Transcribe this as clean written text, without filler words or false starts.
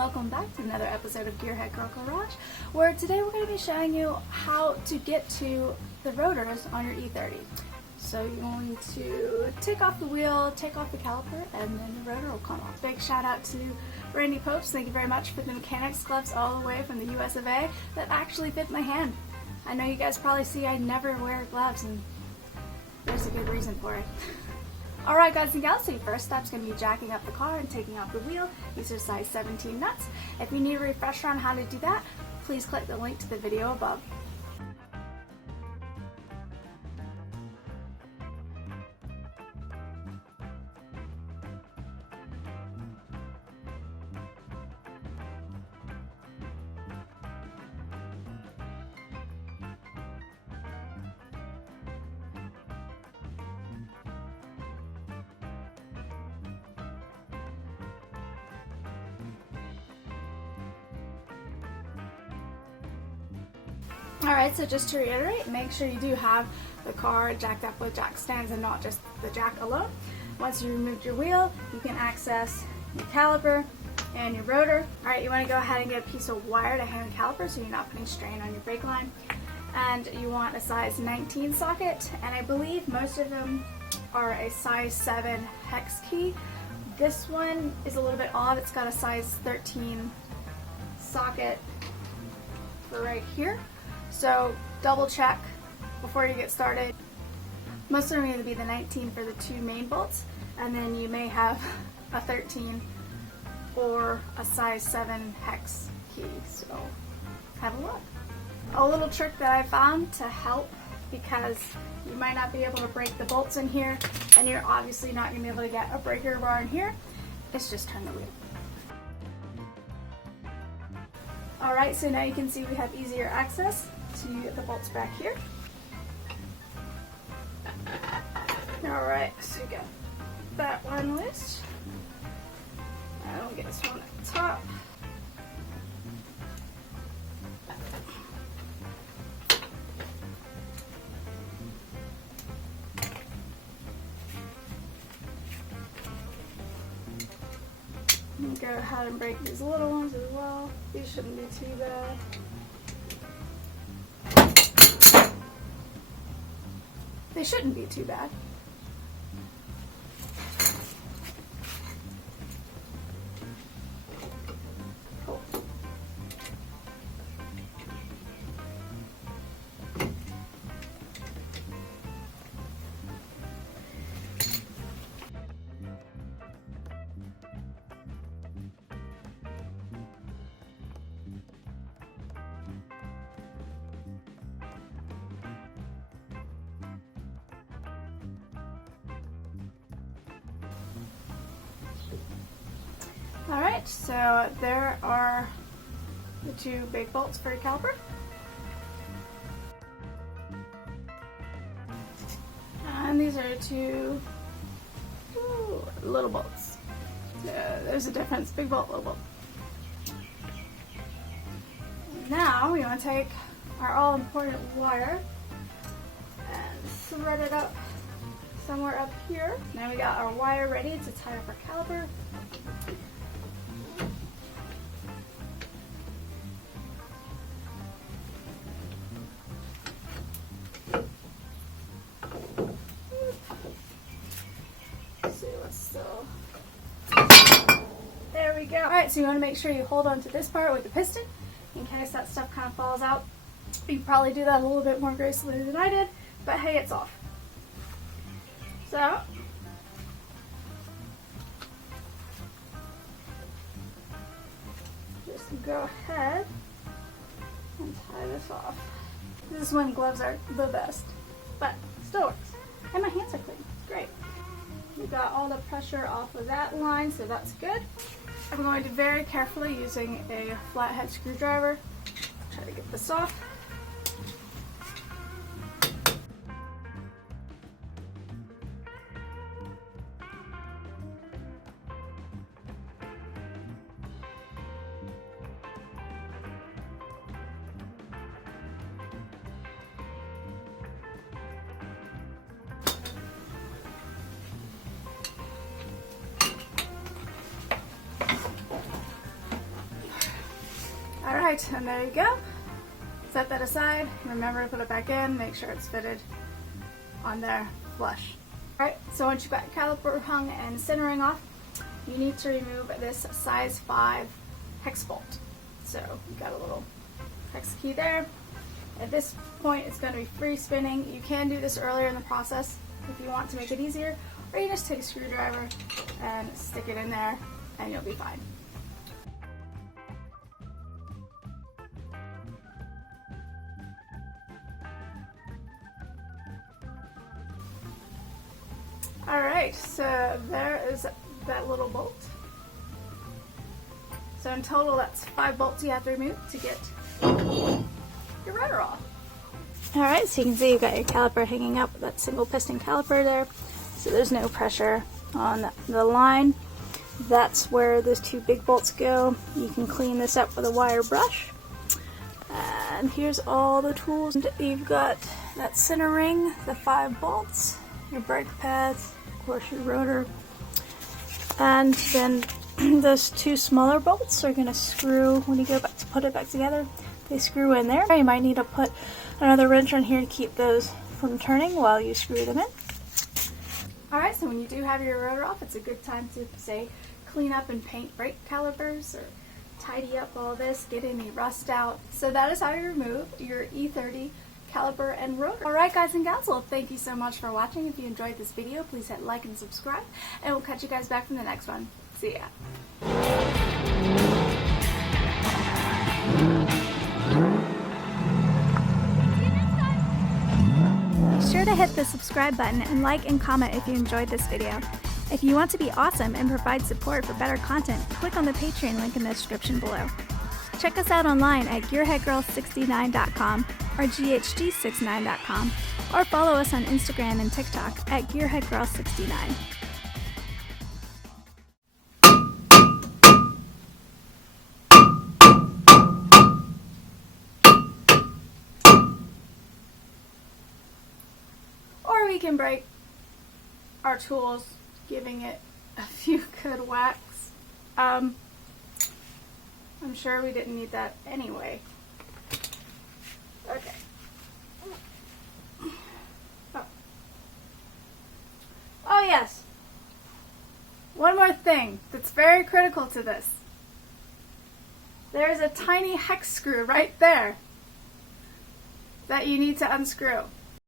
welcome back to another episode of Gearheadgirl Garage, where today we're going to be showing you how to get to the rotors on your E30. So you're going to take off the wheel, take off the caliper, and then the rotor will come off. Big shout out to Randy Poach, thank you very much for the mechanics gloves all the way from the US of A that actually fit my hand. I know you guys probably see I never wear gloves, and there's a good reason for it. Alright guys and gals, so your first step is going to be jacking up the car and taking off the wheel. These are size 17 nuts. If you need a refresher on how to do that, please click the link to the video above. Alright, so just to reiterate, make sure you do have the car jacked up with jack stands and not just the jack alone. Once you removed your wheel, you can access your caliper and your rotor. Alright, you want to go ahead and get a piece of wire to hang the caliper so you're not putting strain on your brake line. And you want a size 19 socket, and I believe most of them are a size 7 hex key. This one is a little bit odd, it's got a size 13 socket for right here. So double check before you get started. Most of them are going to be the 19 for the two main bolts, and then you may have a 13 or a size 7 hex key, so have a look. A little trick that I found to help, because you might not be able to break the bolts in here and you're obviously not going to be able to get a breaker bar in here, is just turn the wheel. Alright, so now you can see we have easier access to the bolts back here. Alright, so we got that one loose. And we'll get this one at the top. Go ahead and break these little ones as well. These shouldn't be too bad. They shouldn't be too bad. Cool. Alright, so there are the two big bolts for your caliper. And these are two little bolts. There's a difference, big bolt, little bolt. Now we want to take our all-important wire and thread it up somewhere up here. Now we got our wire ready to tie up our caliper. There we go. Alright, so you want to make sure you hold on to this part with the piston in case that stuff kind of falls out. You can probably do that a little bit more gracefully than I did, but hey, it's off. So, just go ahead and tie this off. This is when gloves are the best, but still works. And my hands are clean. Great. We got all the pressure off of that line, so that's good. I'm going to very carefully, using a flathead screwdriver, try to get this off. Alright, and there you go. Set that aside. Remember to put it back in. Make sure it's fitted on there flush. Alright, so once you've got your caliper hung and centering off, you need to remove this size 5 hex bolt. So you got a little hex key there. At this point it's going to be free spinning. You can do this earlier in the process if you want to make it easier, or you just take a screwdriver and stick it in there and you'll be fine. Alright, so there is that little bolt. So in total that's 5 bolts you have to remove to get your rotor off. Alright, so you can see you've got your caliper hanging up with that single piston caliper there. So there's no pressure on the line. That's where those 2 big bolts go. You can clean this up with a wire brush. And here's all the tools. You've got that center ring, the 5 bolts, your brake pads, of course your rotor, and then those 2 smaller bolts are going to screw when you go back to put it back together. They screw in there. You might need to put another wrench on here to keep those from turning while you screw them in. Alright, so when you do have your rotor off, it's a good time to, say, clean up and paint brake calipers or tidy up all this, get any rust out. So that is how you remove your E30 caliper and rotor. Alright guys and gals, well thank you so much for watching. If you enjoyed this video, please hit like and subscribe, and we'll catch you guys back from the next one. See ya. Be sure to hit the subscribe button and like and comment if you enjoyed this video. If you want to be awesome and provide support for better content, click on the Patreon link in the description below. Check us out online at Gearheadgirl69.com or GHG69.com, or follow us on Instagram and TikTok at Gearheadgirl69. Or we can break our tools giving it a few good whacks. I'm sure we didn't need that anyway. Okay. Oh yes. One more thing that's very critical to this. There's a tiny hex screw right there that you need to unscrew.